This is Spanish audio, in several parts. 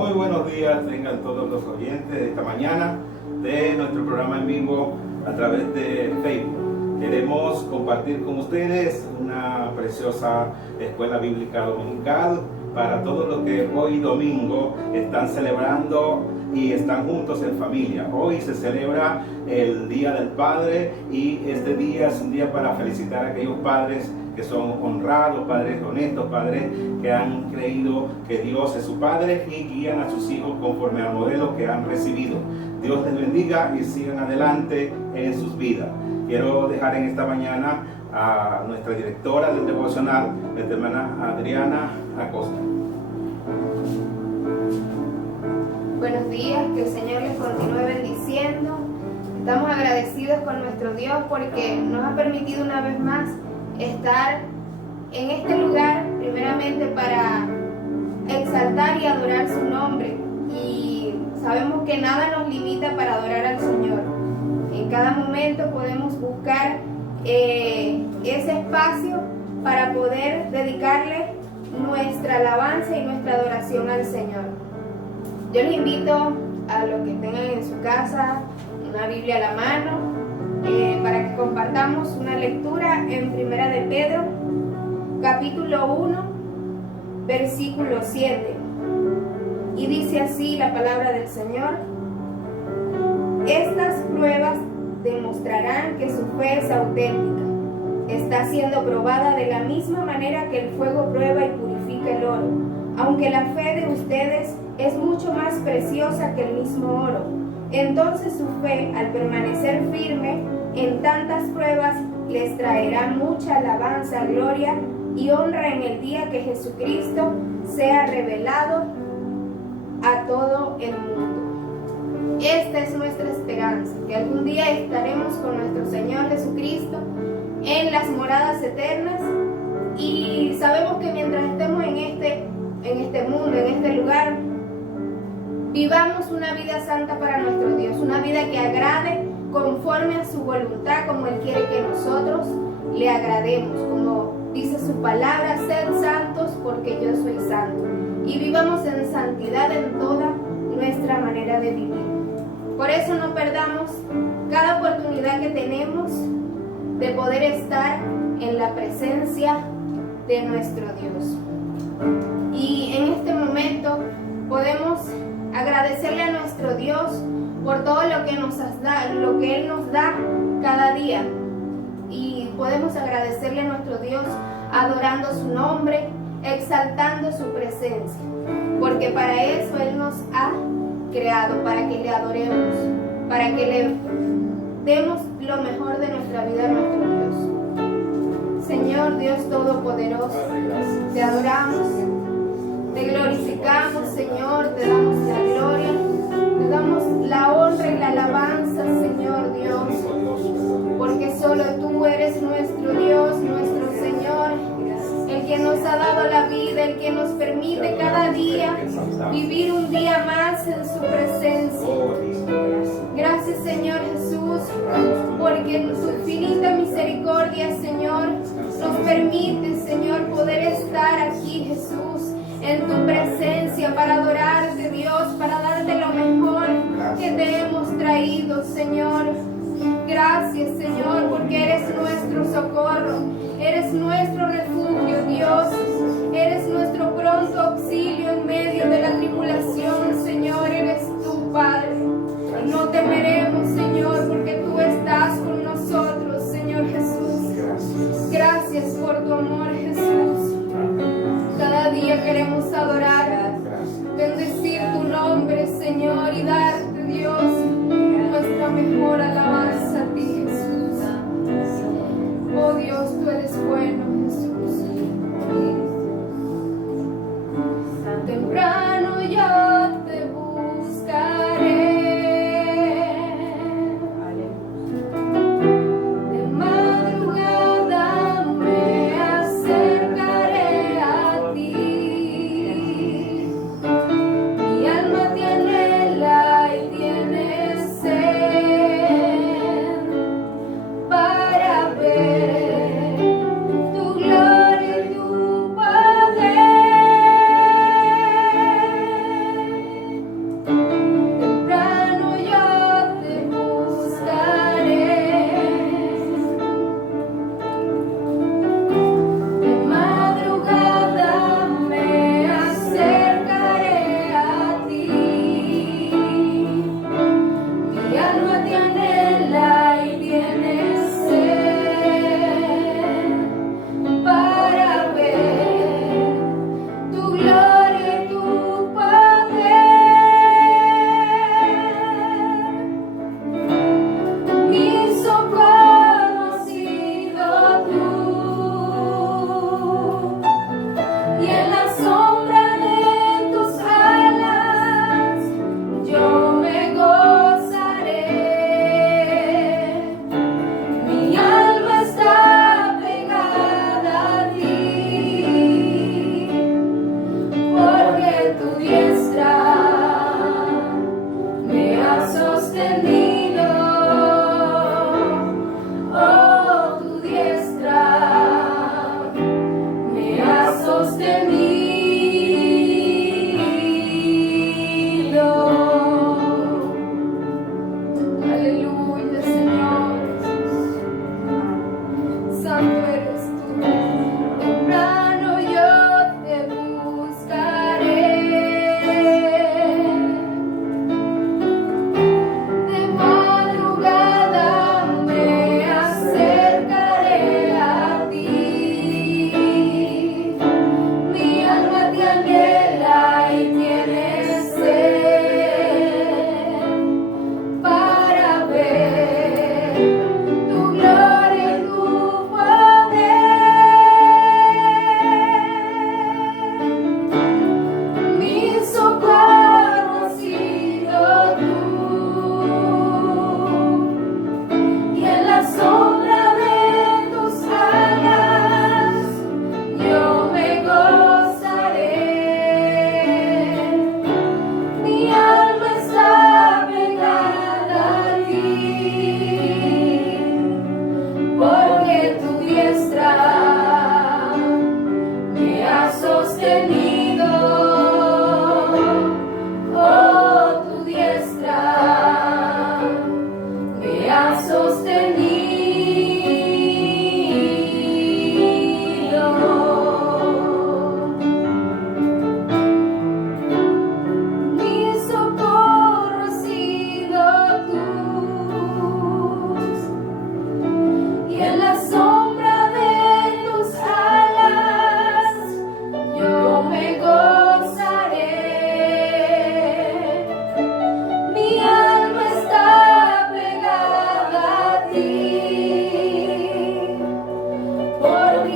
Muy buenos días, tengan todos los oyentes de esta mañana de nuestro programa en vivo a través de Facebook. Queremos compartir con ustedes una preciosa escuela bíblica dominical para todos los que hoy domingo están celebrando y están juntos en familia. Hoy se celebra el Día del Padre y este día es un día para felicitar a aquellos padres que son honrados, padres honestos, padres que han creído que Dios es su Padre y guían a sus hijos conforme al modelo que han recibido. Dios les bendiga y sigan adelante en sus vidas. Quiero dejar en esta mañana a nuestra directora del devocional, nuestra hermana Adriana Acosta. Buenos días, que el Señor les continúe bendiciendo. Estamos agradecidos con nuestro Dios porque nos ha permitido una vez más estar en este lugar, primeramente para exaltar y adorar su nombre. Y sabemos que nada nos limita para adorar al Señor. En cada momento podemos buscar ese espacio para poder dedicarle nuestra alabanza y nuestra adoración al Señor. Yo les invito a los que tengan en su casa una Biblia a la mano para que compartamos una lectura en Primera de Pedro, capítulo 1, versículo 7. Y dice así la palabra del Señor: estas pruebas demostrarán que su fe es auténtica. Está siendo probada de la misma manera que el fuego prueba y purifica el oro. Aunque la fe de ustedes es mucho más preciosa que el mismo oro, entonces su fe, al permanecer firme en tantas pruebas, les traerá mucha alabanza, gloria y honra en el día que Jesucristo sea revelado a todo el mundo. Esta es nuestra esperanza, que algún día estaremos con nuestro Señor Jesucristo en las moradas eternas, y sabemos que mientras estemos en este mundo, en este lugar, vivamos una vida santa para nuestro Dios, una vida que agrade conforme a su voluntad, como Él quiere que nosotros le agrademos, como dice su palabra: sed santos porque yo soy santo. Y vivamos en santidad en toda nuestra manera de vivir. Por eso no perdamos cada oportunidad que tenemos de poder estar en la presencia de nuestro Dios. Y en este momento podemos agradecerle a nuestro Dios por todo lo que lo que Él nos da cada día. Y podemos agradecerle a nuestro Dios adorando su nombre, exaltando su presencia, porque para eso Él nos ha creado, para que le adoremos, para que le demos lo mejor de nuestra vida a nuestro Dios. Señor Dios Todopoderoso, te adoramos, te glorificamos, Señor, te damos la gloria, te damos la honra y la alabanza, Señor Dios, porque solo tú eres nuestro Dios, nuestro Señor, el que nos ha dado la vida, el que nos permite cada día vivir un día más en su presencia. Gracias, Señor Jesús, porque en tu infinita misericordia, Señor, nos permite, Señor, poder estar aquí, Jesús, en tu presencia para adorarte, Dios, para darte lo mejor que te hemos traído, Señor. Gracias, Señor, porque eres nuestro socorro, eres nuestro refugio, Dios, eres nuestro pronto auxilio en medio de la tribulación, Señor, eres tu Padre. No temeremos, Señor, porque tú estás con nosotros, Señor Jesús. Gracias por tu amor, Jesús. Cada día queremos adorar, bendecir tu nombre, Señor, y darte, Dios, nuestra mejor alabanza a ti, Jesús. Oh Dios, tú eres bueno, Jesús. Temprano yo te buscaré. Mi alma tiene la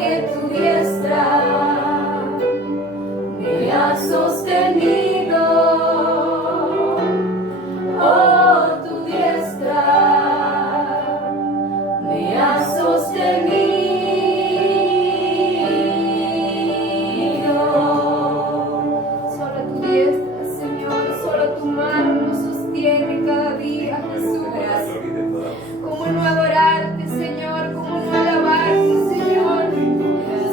que tu diestra me ha sostenido. Oh, tu diestra me ha sostenido. Solo tu diestra, Señor, solo tu mano nos sostiene cada día, Jesús. ¿Cómo no adorarte, Señor? ¿Cómo no alabarte, Señor?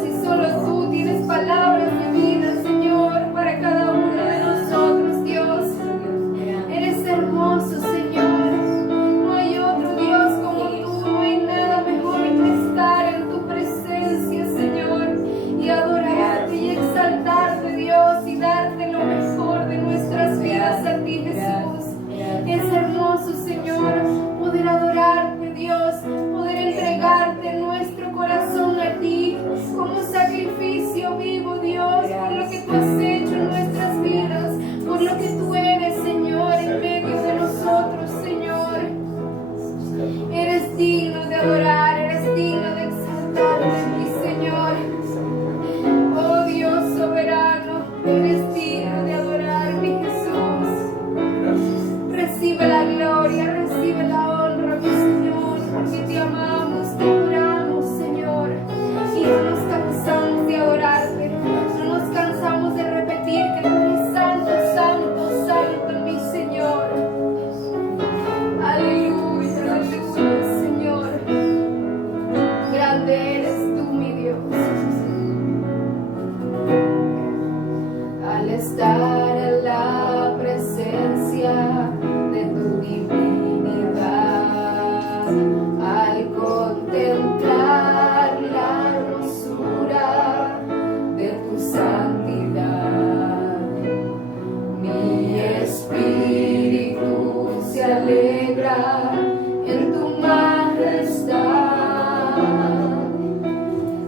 Si solo tú tienes palabras de vida, Señor, para cada uno de nosotros, Dios. Eres hermoso, Señor. No hay otro Dios como tú. No hay nada mejor que estar en tu presencia, Señor, y adorarte y exaltarte, Dios, y darte lo mejor de nuestras vidas a ti, Jesús. Es hermoso, Señor, poder adorarte, Dios, poder entregarte nuestro corazón a ti como un sacrificio vivo, Dios, por lo que tú has hecho en nuestras vidas, por lo que tú eres, Señor, en medio de nosotros, Señor. Eres digno de adorar, eres digno de exaltarte, mi Señor. Oh Dios soberano, eres digno de adorar, mi Jesús. Recibe la gloria, recibe la honra, mi Señor, porque te amamos, te adoramos, Señor. Y no nos cansamos de adorarte, no nos cansamos de repetir que tú eres santo, santo, santo, mi Señor. Aleluya, aleluya, Señor. Grande eres tú, mi Dios. Al estar en la presencia de tu divinidad, al contemplar la hermosura de tu santidad, mi espíritu se alegra en tu majestad.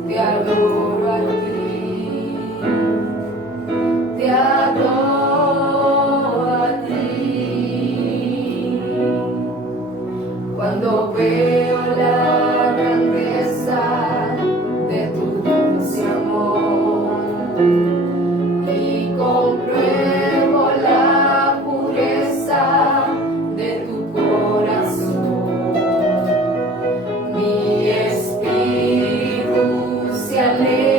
Te adoro a ti, te adoro a ti. Cuando veo la grandeza de tu dulce amor y compruebo la pureza de tu corazón, mi espíritu se alegra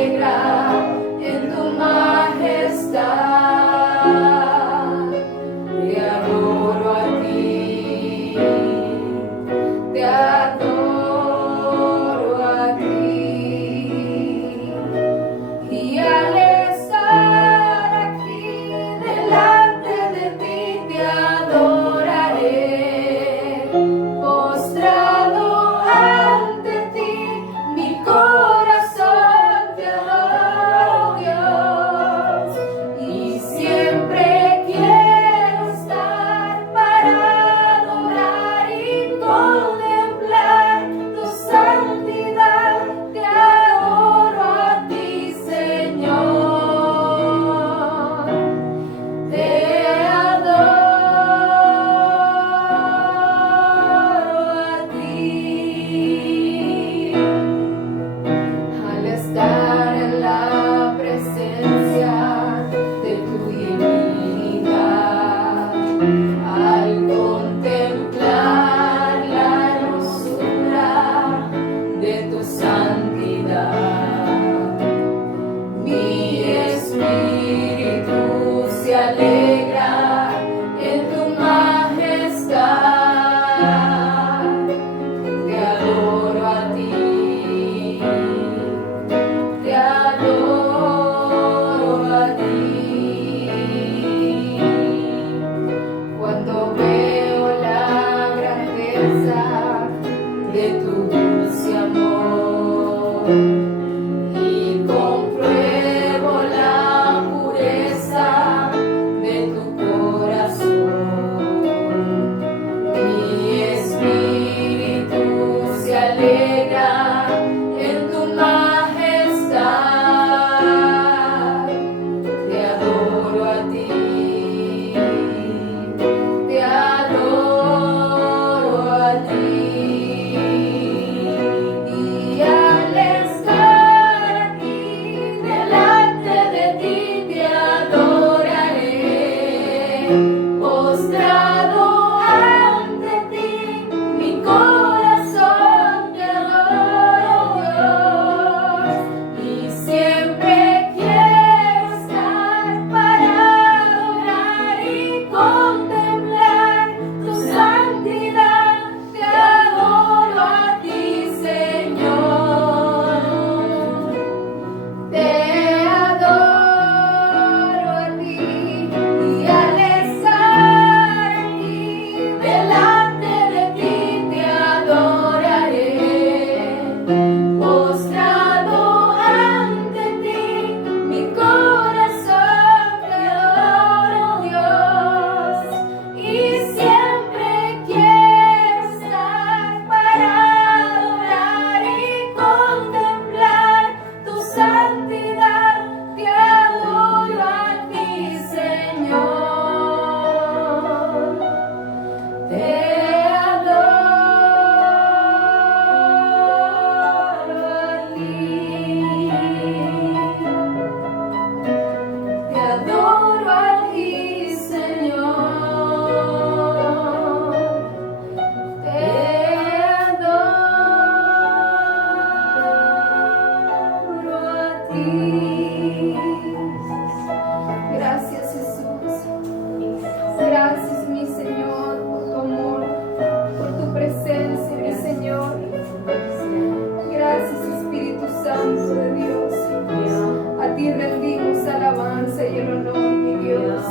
Gracias, Jesús. Gracias, mi Señor, por tu amor, por tu presencia, mi Señor. Gracias, Espíritu Santo de Dios. A ti rendimos alabanza y el honor, mi Dios.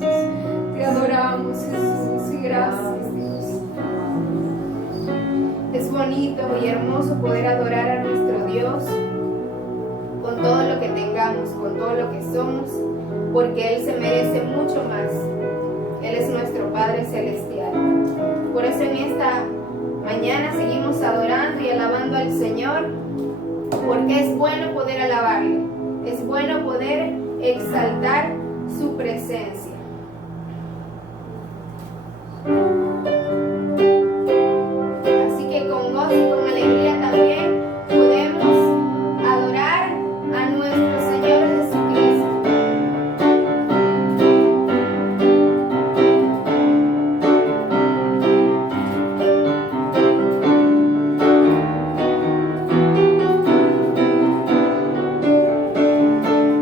Te adoramos, Jesús, y gracias, Dios. Es bonito y hermoso poder adorar a nuestro Dios con todo lo que tengamos, con todo lo que somos, porque Él se merece mucho más. Él es nuestro Padre Celestial. Por eso en esta mañana seguimos adorando y alabando al Señor, porque es bueno poder alabarle, es bueno poder exaltar su presencia. Así que con gozo y con alegría también podemos adorar a nuestro Señor Jesucristo.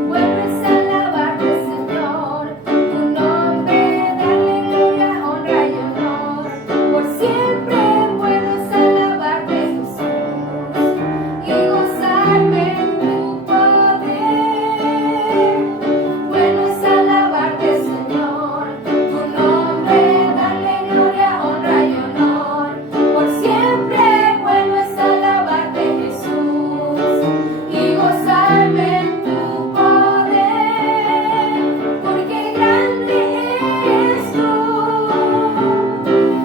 Vuelves a alabarte, Señor, tu nombre, darle gloria, honra y honor. Por siempre vuelves a alabarte, Jesús, y gozarme en tu poder. Vuelves a alabarte, Señor, tu nombre, darle gloria, honra y honor. Por siempre vuelves a alabarte, Jesús, y gozarme en tu poder, porque grande eres tú,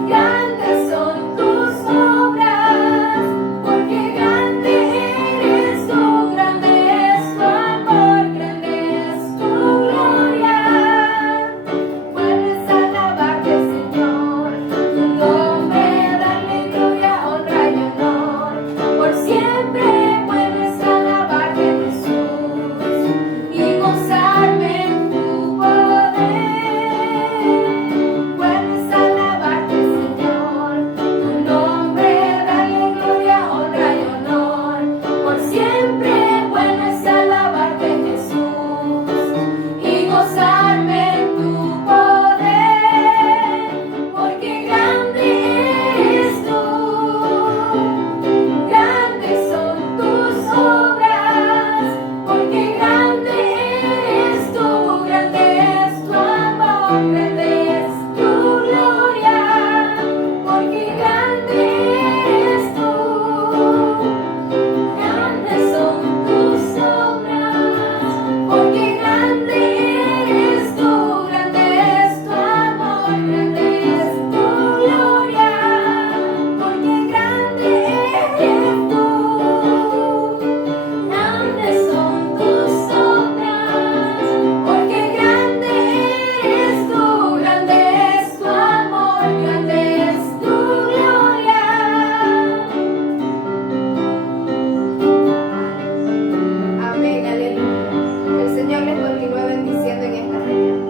grandes son tus obras, porque grande eres tú, grande es tu amor, grande es tu gloria. Vuelves a alabarte, Señor, tu nombre, darle gloria, honra y honor. Por siempre vuelves a alabarte, Jesús, y gozarme en tu poder. Vuelves a alabarte, Señor, tu nombre, darle gloria, honra y honor. Por siempre vuelves a alabarte, Jesús, y gozarme en tu poder, porque grande eres tú, grandes son tus obras, porque grande eres tú, grande es tu amor, grande es tu gloria, porque grande eres tú, grandes son tus obras, porque grande eres tú, grande es tu amor, grande es tu gloria, porque grande eres tú, grandes son tus obras, porque grande eres tú, grande es tu amor, grande es tu gloria. Amén, aleluya. Que el Señor les continúe bendiciendo en esta mañana.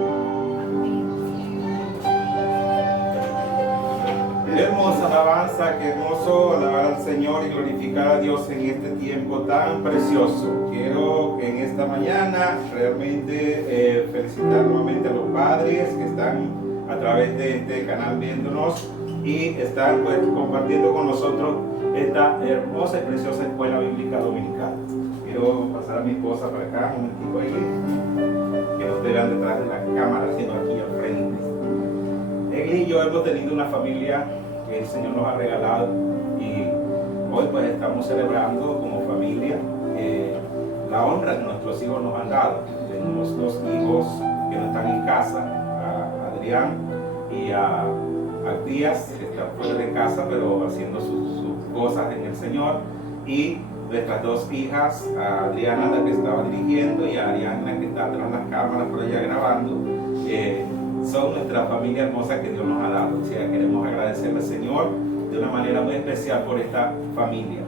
Qué hermosa alabanza, qué hermoso alabar al Señor y glorificar a Dios en este tiempo tan precioso. Quiero que en esta mañana realmente felicitar nuevamente a los padres que están a través de este canal viéndonos y están pues compartiendo con nosotros esta hermosa y preciosa escuela bíblica dominical. Quiero pasar a mi esposa para acá, un momentito ahí, que no te vean detrás de la cámara, sino aquí al frente. Él y yo hemos tenido una familia que el Señor nos ha regalado y hoy pues estamos celebrando como familia la honra que nuestros hijos nos han dado. Tenemos dos hijos que no están en casa, a Adrián y a Díaz, que están fuera de casa pero haciendo sus cosas en el Señor, y nuestras dos hijas, a Adriana, la que estaba dirigiendo, y a Ariana, que está atrás de las cámaras por allá grabando. Son nuestra familia hermosa que Dios nos ha dado. O sea, queremos agradecerle al Señor de una manera muy especial por esta familia.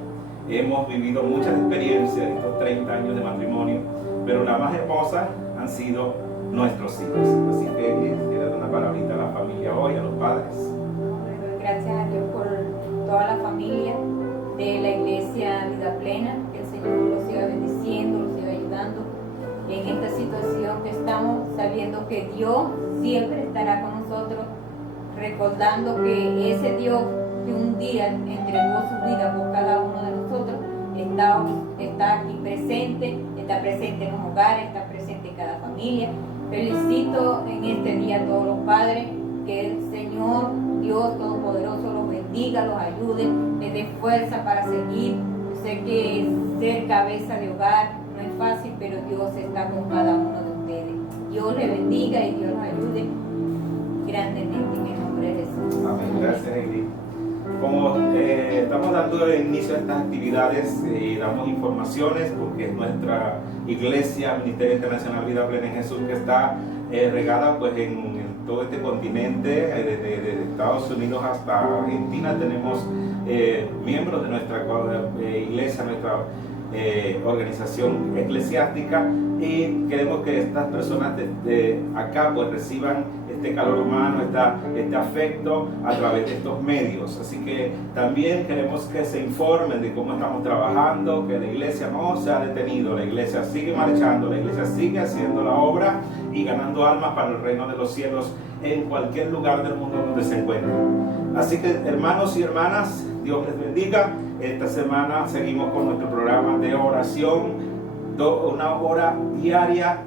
Hemos vivido muchas experiencias en estos 30 años de matrimonio, pero la más hermosa han sido nuestros hijos. Así que quiero dar una palabrita a la familia hoy, a los padres. Bueno, gracias a Dios por toda la familia de la iglesia Vida Plena, que el Señor los siga bendiciendo, los siga ayudando. recordando que Dios siempre estará con nosotros, recordando que ese Dios que un día entregó su vida por cada uno de nosotros está aquí presente, está presente en los hogares, está presente en cada familia. Felicito en este día a todos los padres, que el Señor Dios Todopoderoso los bendiga, los ayude, les dé fuerza para seguir. Yo sé que ser cabeza de hogar no es fácil, pero Dios está con cada uno de ustedes. Dios les bendiga y Dios los ayude grandemente en el nombre de Jesús. Amén. Gracias, Ingrid. Como estamos dando inicio a estas actividades y damos informaciones porque es nuestra iglesia, Ministerio Internacional Vida Plena en Jesús, que está regada pues en todo este continente, desde Estados Unidos hasta Argentina. Tenemos miembros de nuestra iglesia, nuestra organización eclesiástica, y queremos que estas personas de acá pues reciban este calor humano, este afecto a través de estos medios. Así que también queremos que se informen de cómo estamos trabajando, que la iglesia no se ha detenido, la iglesia sigue marchando, la iglesia sigue haciendo la obra y ganando almas para el reino de los cielos en cualquier lugar del mundo donde se encuentren. Así que, hermanos y hermanas, Dios les bendiga. Esta semana seguimos con nuestro programa de oración, una hora diaria.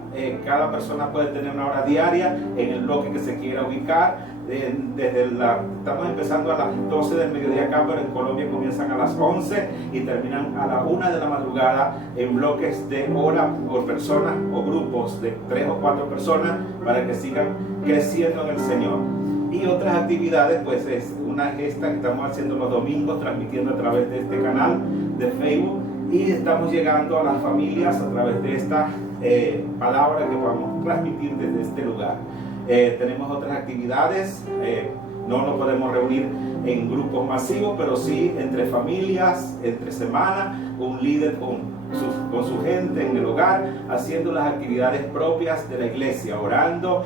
Cada persona puede tener una hora diaria en el bloque que se quiera ubicar. Estamos empezando a las 12 del mediodía acá, pero en Colombia comienzan a las 11 y terminan a la 1 de la madrugada en bloques de hora por persona o grupos de 3 o 4 personas para que sigan creciendo en el Señor. Y otras actividades, pues es una gesta que estamos haciendo los domingos, transmitiendo a través de este canal de Facebook, y estamos llegando a las familias a través de esta palabra que podamos transmitir desde este lugar. Tenemos otras actividades, no nos podemos reunir en grupos masivos, pero sí entre familias, entre semana, un líder con su gente en el hogar, haciendo las actividades propias de la iglesia, orando,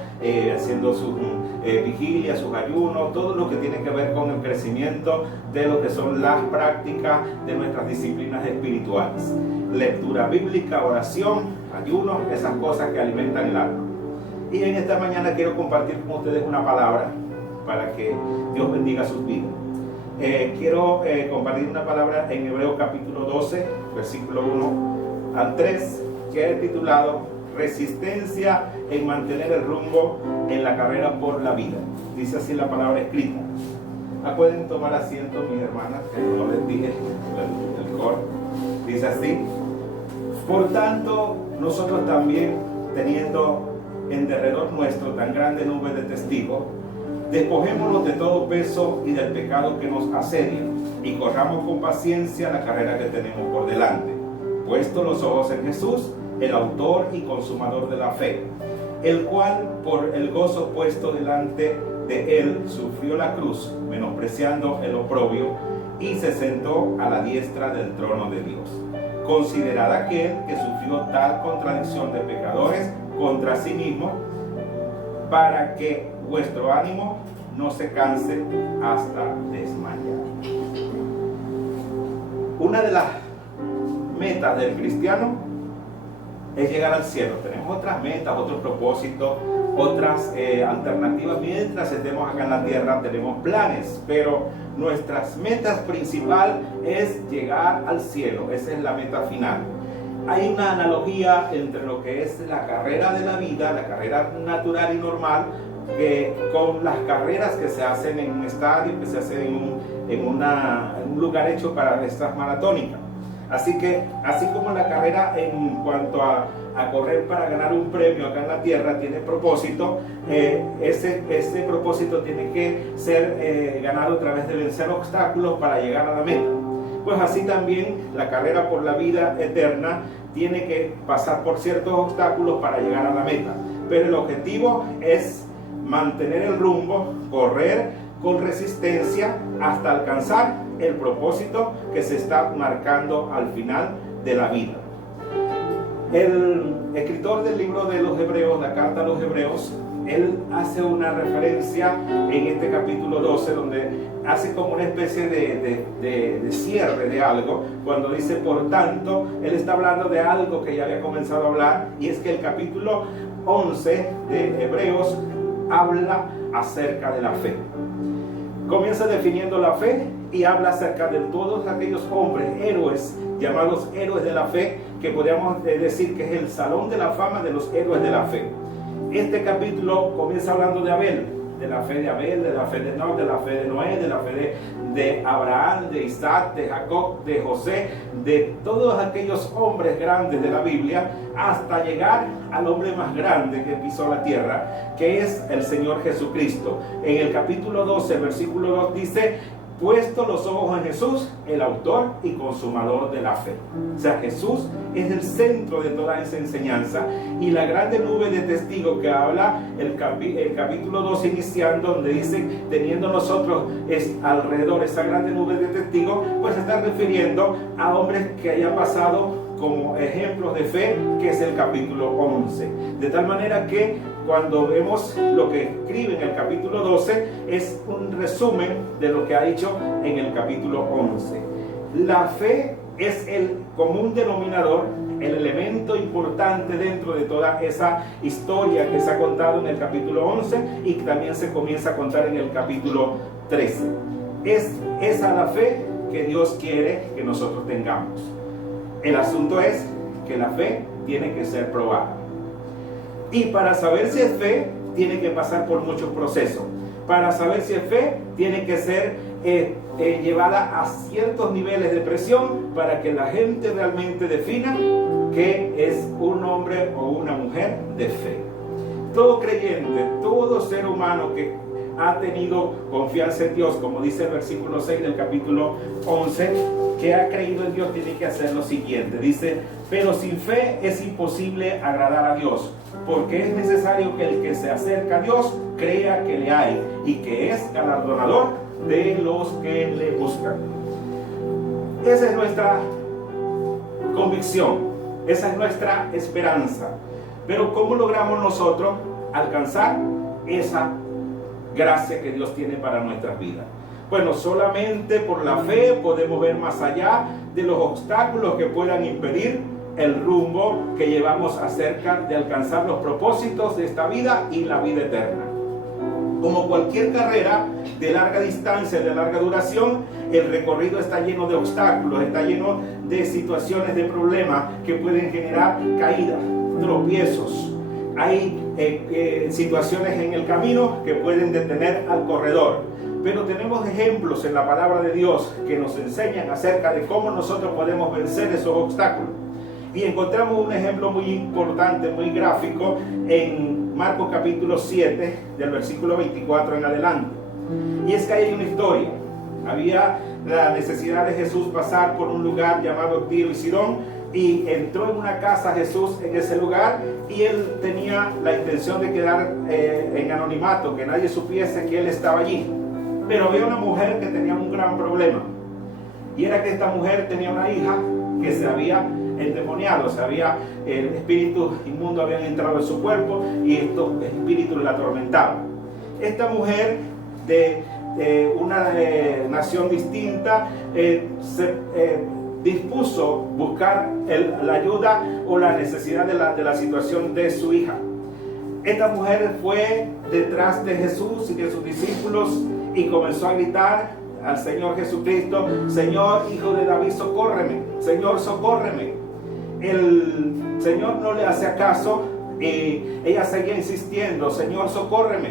haciendo sus vigilias, sus ayunos, todo lo que tiene que ver con el crecimiento de lo que son las prácticas de nuestras disciplinas espirituales. Lectura bíblica, oración, ayuno, esas cosas que alimentan el alma. Y en esta mañana quiero compartir con ustedes una palabra para que Dios bendiga sus vidas. Quiero compartir una palabra en Hebreos capítulo 12, versículo 1 al 3, que he titulado Resistencia en mantener el rumbo en la carrera por la vida. Dice así la palabra escrita. Pueden tomar asiento, mis hermanas, que no les dije el coro. Dice así: por tanto, nosotros también, teniendo en derredor nuestro tan grande nube de testigos, despojémonos de todo peso y del pecado que nos asedia, y corramos con paciencia la carrera que tenemos por delante, puestos los ojos en Jesús, el autor y consumador de la fe, el cual por el gozo puesto delante de él sufrió la cruz, menospreciando el oprobio, y se sentó a la diestra del trono de Dios. Considerad aquel que sufrió tal contradicción de pecadores contra sí mismo, para que vuestro ánimo no se canse hasta desmayar. Una de las metas del cristiano es llegar al cielo. Tenemos otras metas, otros propósitos, otras alternativas. Mientras estemos acá en la tierra tenemos planes, pero nuestras metas principal es llegar al cielo. Esa es la meta final. Hay una analogía entre lo que es la carrera de la vida, la carrera natural y normal, con las carreras que se hacen en un estadio, que se hacen en un lugar hecho para estas maratónicas. Así que, así como la carrera en cuanto a correr para ganar un premio acá en la tierra tiene propósito, ese propósito tiene que ser ganado a través de vencer obstáculos para llegar a la meta. Pues así también la carrera por la vida eterna tiene que pasar por ciertos obstáculos para llegar a la meta. Pero el objetivo es mantener el rumbo, correr con resistencia hasta alcanzar el propósito que se está marcando al final de la vida. El escritor del libro de los Hebreos, la carta a los Hebreos, él hace una referencia en este capítulo 12 donde hace como una especie de cierre de algo. Cuando dice por tanto, él está hablando de algo que ya había comenzado a hablar, y es que el capítulo 11 de Hebreos habla acerca de la fe. Comienza definiendo la fe y habla acerca de todos aquellos hombres, héroes, llamados héroes de la fe, que podríamos decir que es el salón de la fama de los héroes de la fe. Este capítulo comienza hablando de Abel, de la fe de Abel, de la fe de Enoc, de la fe de Noé, de la fe de Abraham, de Isaac, de Jacob, de José, de todos aquellos hombres grandes de la Biblia, hasta llegar al hombre más grande que pisó la tierra, que es el Señor Jesucristo. En el capítulo 12, versículo 2 dice: puesto los ojos en Jesús, el autor y consumador de la fe. O sea, Jesús es el centro de toda esa enseñanza, y la grande nube de testigos que habla el capítulo 2 iniciando, donde dice: teniendo nosotros alrededor esa grande nube de testigos, pues se está refiriendo a hombres que hayan pasado como ejemplos de fe, que es el capítulo 11. De tal manera que cuando vemos lo que escribe en el capítulo 12, es un resumen de lo que ha dicho en el capítulo 11. La fe es el común denominador, el elemento importante dentro de toda esa historia que se ha contado en el capítulo 11 y que también se comienza a contar en el capítulo 13. Es esa la fe que Dios quiere que nosotros tengamos. El asunto es que la fe tiene que ser probada. Y para saber si es fe, tiene que pasar por muchos procesos. Para saber si es fe, tiene que ser llevada a ciertos niveles de presión para que la gente realmente defina que es un hombre o una mujer de fe. Todo creyente, todo ser humano que ha tenido confianza en Dios, como dice el versículo 6 del capítulo 11, que ha creído en Dios, tiene que hacer lo siguiente. Dice: pero sin fe es imposible agradar a Dios, porque es necesario que el que se acerca a Dios crea que le hay y que es galardonador de los que le buscan. Esa es nuestra convicción, esa es nuestra esperanza. Pero ¿cómo logramos nosotros alcanzar esa gracia que Dios tiene para nuestras vidas? Bueno, solamente por la fe podemos ver más allá de los obstáculos que puedan impedir el rumbo que llevamos acerca de alcanzar los propósitos de esta vida y la vida eterna. Como cualquier carrera de larga distancia, de larga duración, el recorrido está lleno de obstáculos, está lleno de situaciones de problemas que pueden generar caídas, tropiezos. Hay situaciones en el camino que pueden detener al corredor. Pero tenemos ejemplos en la palabra de Dios que nos enseñan acerca de cómo nosotros podemos vencer esos obstáculos. Y encontramos un ejemplo muy importante, muy gráfico, en Marcos capítulo 7, del versículo 24 en adelante. Y es que hay una historia. Había la necesidad de Jesús pasar por un lugar llamado Tiro y Sidón, y entró en una casa Jesús en ese lugar, y él tenía la intención de quedar en anonimato, que nadie supiese que él estaba allí. Pero había una mujer que tenía un gran problema, y era que esta mujer tenía una hija que se había endemoniado, espíritus inmundos habían entrado en su cuerpo y estos espíritus la atormentaban. Esta mujer de una nación distinta se dispuso buscar la ayuda o la necesidad de la situación de su hija. Esta mujer fue detrás de Jesús y de sus discípulos y comenzó a gritar al Señor Jesucristo: Señor, Hijo de David, socórreme. Señor, socórreme. El Señor no le hacía caso y ella seguía insistiendo: Señor, socórreme.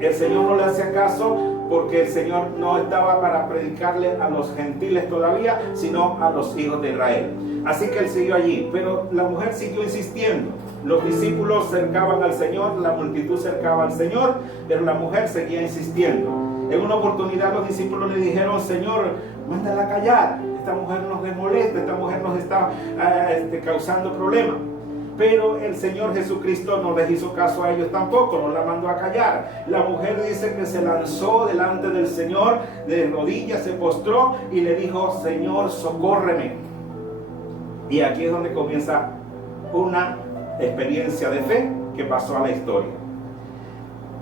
El Señor no le hacía caso porque el Señor no estaba para predicarle a los gentiles todavía, sino a los hijos de Israel. Así que él siguió allí, pero la mujer siguió insistiendo. Los discípulos cercaban al Señor, la multitud cercaba al Señor, pero la mujer seguía insistiendo. En una oportunidad los discípulos le dijeron: Señor, mándala a callar, esta mujer nos molesta, esta mujer nos está causando problemas. Pero el Señor Jesucristo no les hizo caso a ellos tampoco, no la mandó a callar. La mujer dice que se lanzó delante del Señor, de rodillas se postró y le dijo: Señor, socórreme. Y aquí es donde comienza una experiencia de fe que pasó a la historia.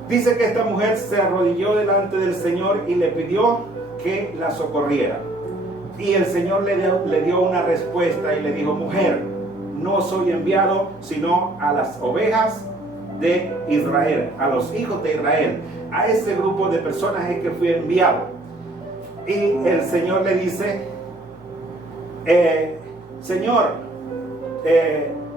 Dice que esta mujer se arrodilló delante del Señor y le pidió que la socorriera. Y el Señor le dio una respuesta y le dijo: mujer, no soy enviado sino a las ovejas de Israel, a los hijos de Israel. A ese grupo de personas es que fui enviado. Y el Señor le dice, Señor,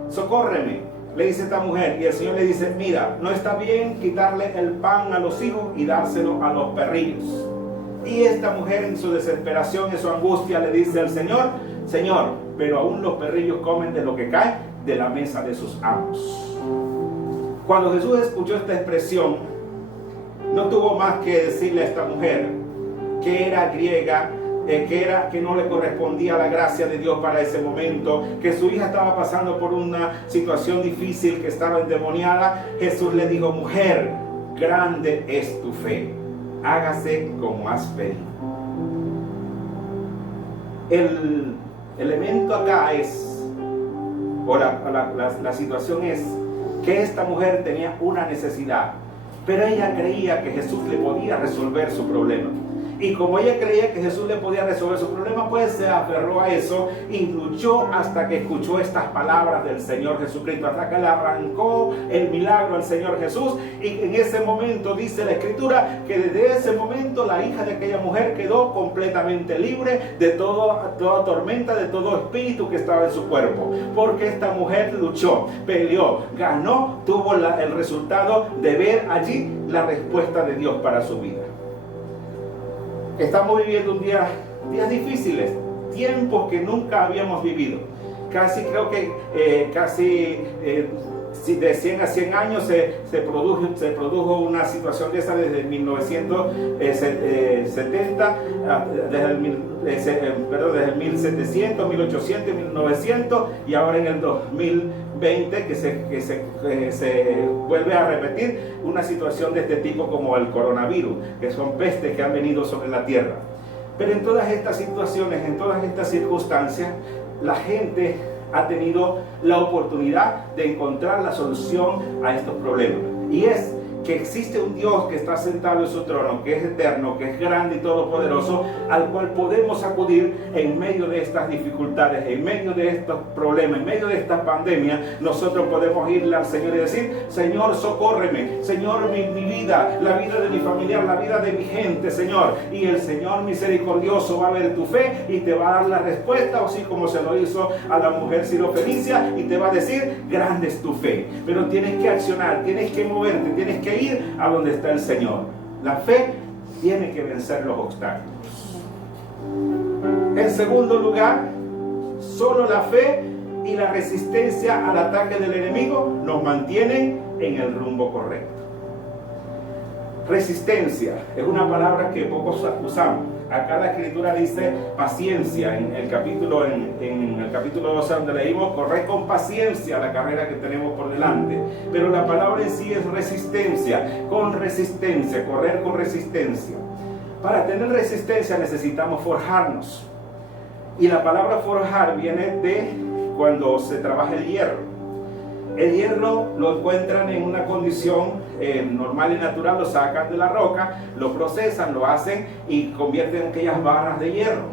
socórreme, le dice esta mujer. Y el Señor le dice, mira, no está bien quitarle el pan a los hijos y dárselo a los perrillos. Y esta mujer, en su desesperación, en su angustia, le dice al Señor, Señor, pero aún los perrillos comen de lo que cae de la mesa de sus amos. Cuando Jesús escuchó esta expresión, no tuvo más que decirle a esta mujer, que era griega, que no le correspondía la gracia de Dios para ese momento, que su hija estaba pasando por una situación difícil, que estaba endemoniada. Jesús le dijo, mujer, grande es tu fe, hágase como has pedido. El elemento acá es, o la situación es, que esta mujer tenía una necesidad, pero ella creía que Jesús le podía resolver su problema. Y como ella creía que Jesús le podía resolver su problema, pues se aferró a eso y luchó hasta que escuchó estas palabras del Señor Jesucristo, hasta que le arrancó el milagro al Señor Jesús. Y en ese momento dice la Escritura que desde ese momento la hija de aquella mujer quedó completamente libre de toda tormenta, de todo espíritu que estaba en su cuerpo. Porque esta mujer luchó, peleó, ganó, tuvo el resultado de ver allí la respuesta de Dios para su vida. Estamos viviendo días difíciles, tiempos que nunca habíamos vivido. Creo que de 100 a 100 años se produjo una situación de esa desde 1970, desde el 1700, 1800, 1900 y ahora en el 2020 que se vuelve a repetir una situación de este tipo como el coronavirus, que son pestes que han venido sobre la tierra. Pero en todas estas situaciones, en todas estas circunstancias, la gente ha tenido la oportunidad de encontrar la solución a estos problemas. Y es que existe un Dios que está sentado en su trono, que es eterno, que es grande y todopoderoso, al cual podemos acudir en medio de estas dificultades, en medio de estos problemas, en medio de esta pandemia. Nosotros podemos irle al Señor y decir, Señor, socórreme, Señor, mi vida, la vida de mi familiar, la vida de mi gente, Señor. Y el Señor misericordioso va a ver tu fe y te va a dar la respuesta, así como se lo hizo a la mujer sirofenicia, y te va a decir, grande es tu fe. Pero tienes que accionar, tienes que moverte, tienes que ir a donde está el Señor. La fe tiene que vencer los obstáculos. En segundo lugar, solo la fe y la resistencia al ataque del enemigo nos mantienen en el rumbo correcto. Resistencia es una palabra que pocos usamos. Acá la Escritura dice paciencia en el capítulo 12 donde leímos, correr con paciencia la carrera que tenemos por delante. Pero la palabra en sí es resistencia, correr con resistencia. Para tener resistencia necesitamos forjarnos. Y la palabra forjar viene de cuando se trabaja el hierro. El hierro lo encuentran en una condición normal y natural, lo sacan de la roca, lo procesan, lo hacen y convierten aquellas barras de hierro.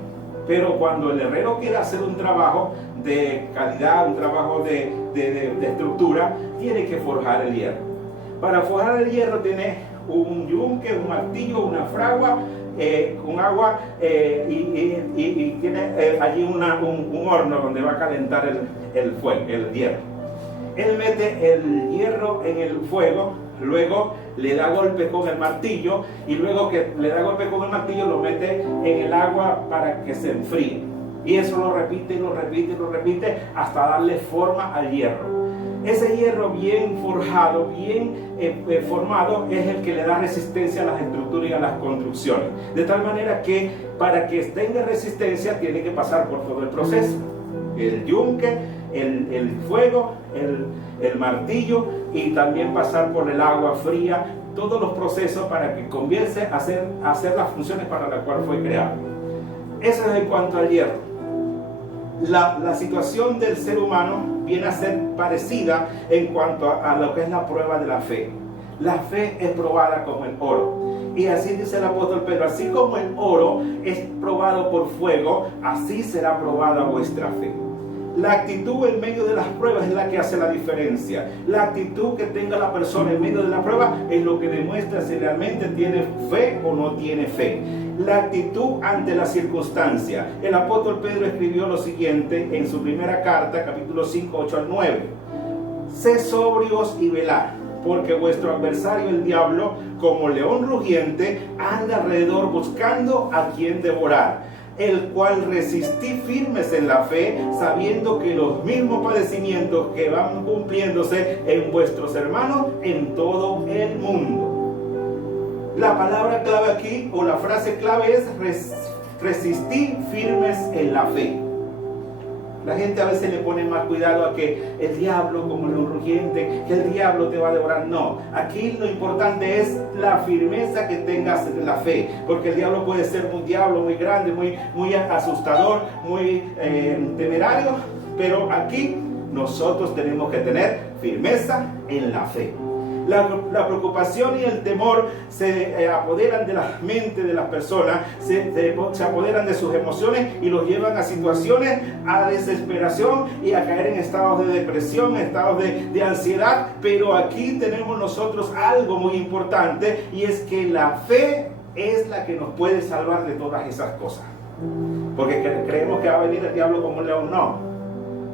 Pero cuando el herrero quiere hacer un trabajo de calidad, un trabajo de estructura, tiene que forjar el hierro. Para forjar el hierro tiene un yunque, un martillo, una fragua, con agua y tiene allí un horno donde va a calentar el fuego, el hierro. Él mete el hierro en el fuego, luego le da golpe con el martillo y luego que le da golpe con el martillo lo mete en el agua para que se enfríe. Y eso lo repite y lo repite y lo repite hasta darle forma al hierro. Ese hierro bien forjado, bien formado, es el que le da resistencia a las estructuras y a las construcciones. De tal manera que para que tenga resistencia tiene que pasar por todo el proceso. El yunque, el fuego, el martillo y también pasar por el agua fría, todos los procesos para que comience a hacer las funciones para las cuales fue creado. Eso es en cuanto al hierro. La situación del ser humano viene a ser parecida en cuanto a lo que es la prueba de la fe. La fe es probada como el oro. Y así dice el apóstol Pedro, así como el oro es probado por fuego, así será probada vuestra fe. La actitud en medio de las pruebas es la que hace la diferencia. La actitud que tenga la persona en medio de la prueba es lo que demuestra si realmente tiene fe o no tiene fe. La actitud ante la circunstancia. El apóstol Pedro escribió lo siguiente en su primera carta, capítulo 5, 8 al 9. Sed sobrios y velad, porque vuestro adversario el diablo, como león rugiente, anda alrededor buscando a quien devorar, el cual resistí firmes en la fe, sabiendo que los mismos padecimientos que van cumpliéndose en vuestros hermanos en todo el mundo. La palabra clave aquí, o la frase clave es resistí firmes en la fe. La gente a veces le pone más cuidado a que el diablo, como león rugiente, que el diablo te va a devorar. No, aquí lo importante es la firmeza que tengas en la fe, porque el diablo puede ser un diablo muy grande, muy asustador, muy temerario, pero aquí nosotros tenemos que tener firmeza en la fe. La preocupación y el temor se apoderan de la mente de las personas, se apoderan de sus emociones y los llevan a situaciones, a desesperación y a caer en estados de depresión, en estados de ansiedad. Pero aquí tenemos nosotros algo muy importante, y es que la fe es la que nos puede salvar de todas esas cosas. Porque creemos que va a venir el diablo como un león. No,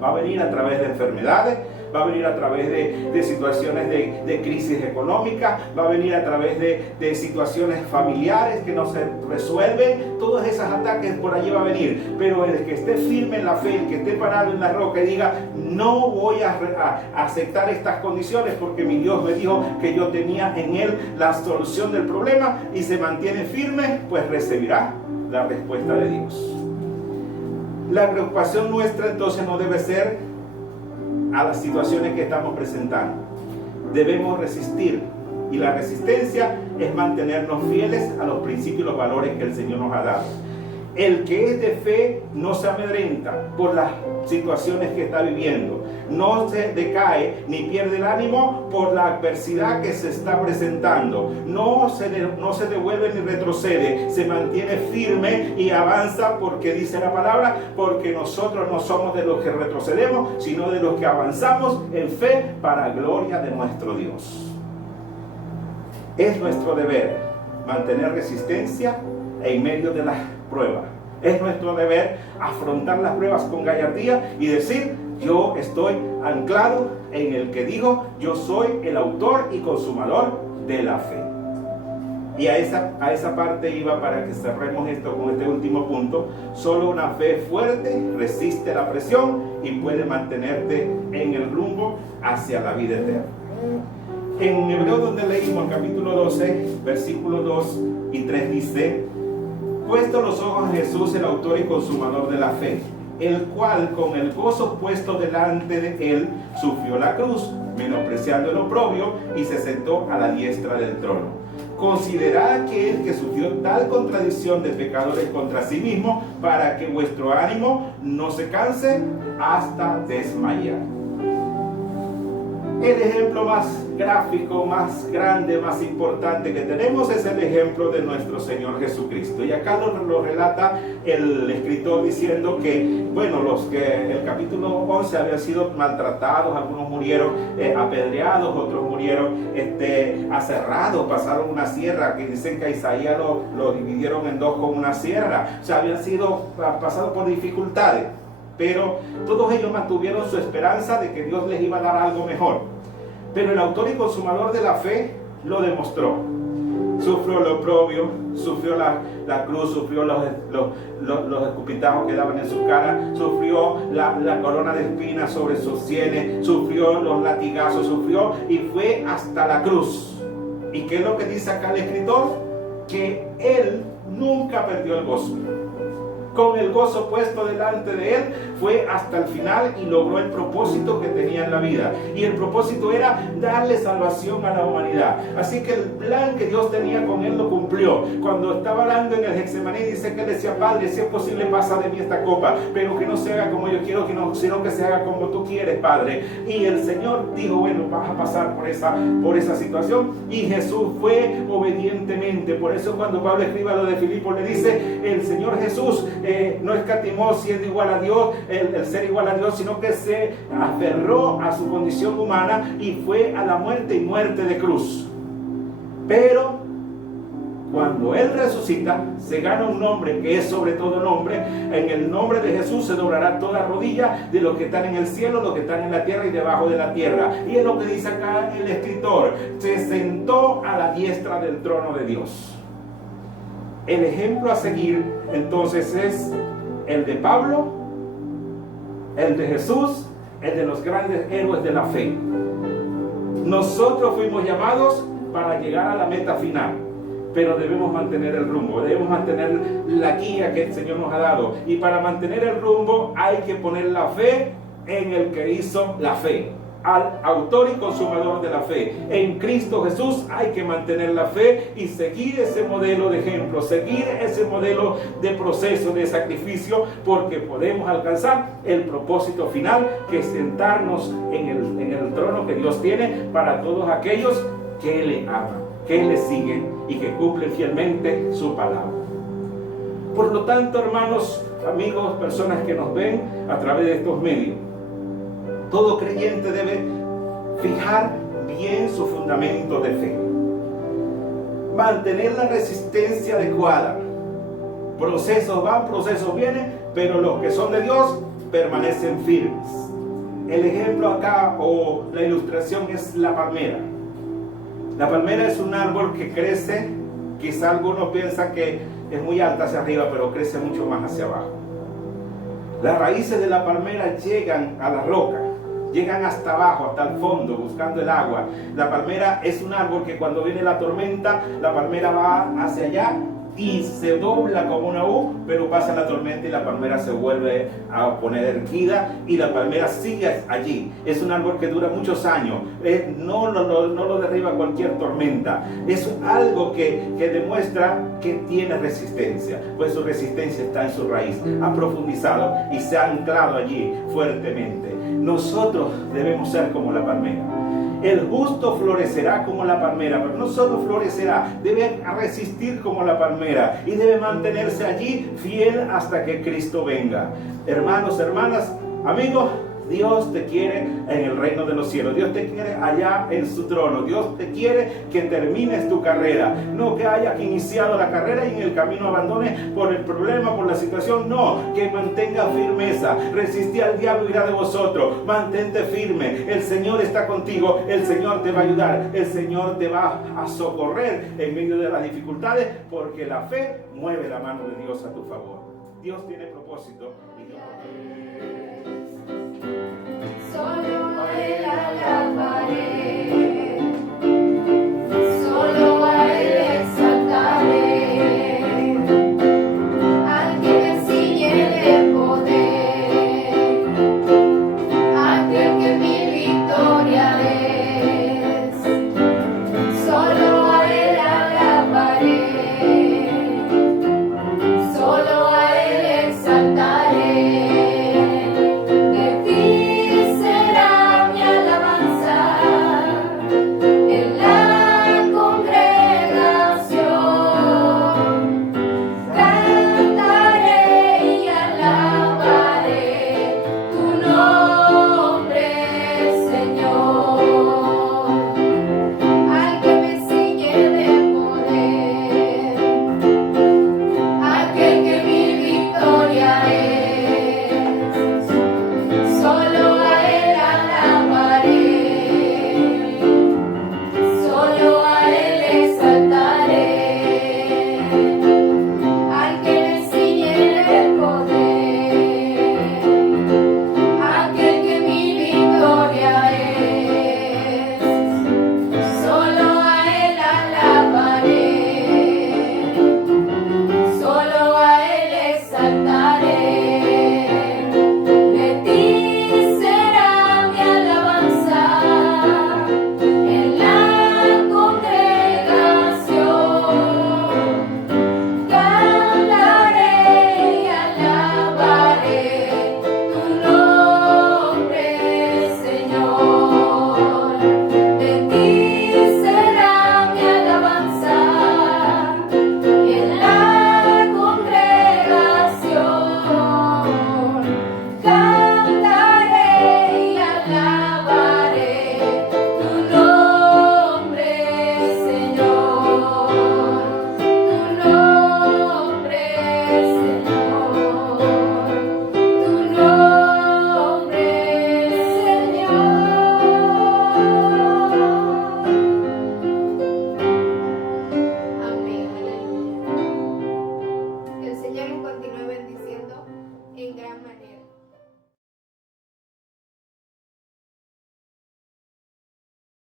va a venir a través de enfermedades, va a venir a través de situaciones de crisis económica, va a venir a través de situaciones familiares que no se resuelven. Todos esos ataques por allí va a venir, pero el que esté firme en la fe, el que esté parado en la roca y diga, no voy a aceptar estas condiciones porque mi Dios me dijo que yo tenía en Él la solución del problema, y se mantiene firme, pues recibirá la respuesta de Dios. La preocupación nuestra entonces no debe ser a las situaciones que estamos presentando. Debemos resistir, y la resistencia es mantenernos fieles a los principios y los valores que el Señor nos ha dado. El que es de fe no se amedrenta por las situaciones que está viviendo, no se decae ni pierde el ánimo por la adversidad que se está presentando, no se devuelve ni retrocede, se mantiene firme y avanza, porque dice la palabra, porque nosotros no somos de los que retrocedemos, sino de los que avanzamos en fe para gloria de nuestro Dios. Es nuestro deber mantener resistencia en medio de las pruebas. Es nuestro deber afrontar las pruebas con gallardía y decir, yo estoy anclado en el que dijo, yo soy el autor y consumador de la fe. Y a esa parte iba, para que cerremos esto con este último punto. Solo una fe fuerte resiste la presión y puede mantenerte en el rumbo hacia la vida eterna. En Hebreos, donde leímos el capítulo 12, versículos 2 y 3, dice, puesto los ojos en Jesús, el autor y consumador de la fe, el cual con el gozo puesto delante de él sufrió la cruz, menospreciando el oprobio, y se sentó a la diestra del trono. Considerad aquel que sufrió tal contradicción de pecadores contra sí mismo, para que vuestro ánimo no se canse hasta desmayar. El ejemplo más gráfico, más grande, más importante que tenemos es el ejemplo de nuestro Señor Jesucristo. Y acá lo relata el escritor diciendo que, bueno, los que el capítulo 11 habían sido maltratados, algunos murieron apedreados, otros murieron aserrados, pasaron una sierra, que dicen que a Isaías lo dividieron en dos con una sierra. O sea, habían sido pasados por dificultades. Pero todos ellos mantuvieron su esperanza de que Dios les iba a dar algo mejor. Pero el autor y consumador de la fe lo demostró. Sufrió el oprobio, sufrió la cruz, sufrió los escupitajos que daban en su cara, sufrió la corona de espinas sobre sus sienes, sufrió los latigazos, sufrió y fue hasta la cruz. ¿Y qué es lo que dice acá el escritor? Que él nunca perdió el gozo. Con el gozo puesto delante de él, fue hasta el final y logró el propósito que tenía en la vida. Y el propósito era darle salvación a la humanidad. Así que el plan que Dios tenía con él lo cumplió. Cuando estaba orando en el Getsemaní, dice que él decía, Padre, si es posible, pasa de mí esta copa, pero que no se haga como yo quiero, sino que se haga como tú quieres, Padre. Y el Señor dijo, bueno, vas a pasar por esa situación. Y Jesús fue obedientemente. Por eso cuando Pablo escribe a lo de Filipo, le dice, el Señor Jesús no escatimó siendo igual a Dios, el ser igual a Dios, sino que se aferró a su condición humana y fue a la muerte y muerte de cruz. Pero cuando Él resucita, se gana un nombre que es sobre todo nombre. En el nombre de Jesús se doblará toda rodilla de los que están en el cielo, los que están en la tierra y debajo de la tierra. Y es lo que dice acá el escritor: se sentó a la diestra del trono de Dios. El ejemplo a seguir entonces es el de Pablo, el de Jesús, el de los grandes héroes de la fe. Nosotros fuimos llamados para llegar a la meta final, pero debemos mantener el rumbo, debemos mantener la guía que el Señor nos ha dado. Y para mantener el rumbo hay que poner la fe en el que hizo la fe, al autor y consumador de la fe. En Cristo Jesús hay que mantener la fe y seguir ese modelo de ejemplo, seguir ese modelo de proceso, de sacrificio, porque podemos alcanzar el propósito final, que es sentarnos en el trono que Dios tiene para todos aquellos que le aman, que le siguen y que cumplen fielmente su palabra. Por lo tanto, hermanos, amigos, personas que nos ven a través de estos medios, todo creyente debe fijar bien su fundamento de fe, mantener la resistencia adecuada. Procesos van, procesos vienen, pero los que son de Dios permanecen firmes. El ejemplo acá, o la ilustración, es la palmera. La palmera es un árbol que crece, quizá algunos piensan que es muy alta hacia arriba, pero crece mucho más hacia abajo. Las raíces de la palmera llegan a la roca, llegan hasta abajo, hasta el fondo, buscando el agua. La palmera es un árbol que cuando viene la tormenta, la palmera va hacia allá y se dobla como una U, pero pasa la tormenta y la palmera se vuelve a poner erguida y la palmera sigue allí. Es un árbol que dura muchos años, no lo derriba cualquier tormenta. Es algo que demuestra que tiene resistencia, pues su resistencia está en su raíz, ha profundizado y se ha anclado allí fuertemente. Nosotros debemos ser como la palmera. El justo florecerá como la palmera, pero no solo florecerá, debe resistir como la palmera y debe mantenerse allí fiel hasta que Cristo venga. Hermanos, hermanas, amigos, Dios te quiere en el reino de los cielos. Dios te quiere allá en su trono. Dios te quiere que termines tu carrera. No que hayas iniciado la carrera y en el camino abandones por el problema, por la situación. No, que mantenga firmeza. Resistí al diablo y irá de vosotros. Mantente firme. El Señor está contigo. El Señor te va a ayudar. El Señor te va a socorrer en medio de las dificultades, porque la fe mueve la mano de Dios a tu favor. Dios tiene propósito y Dios Solo el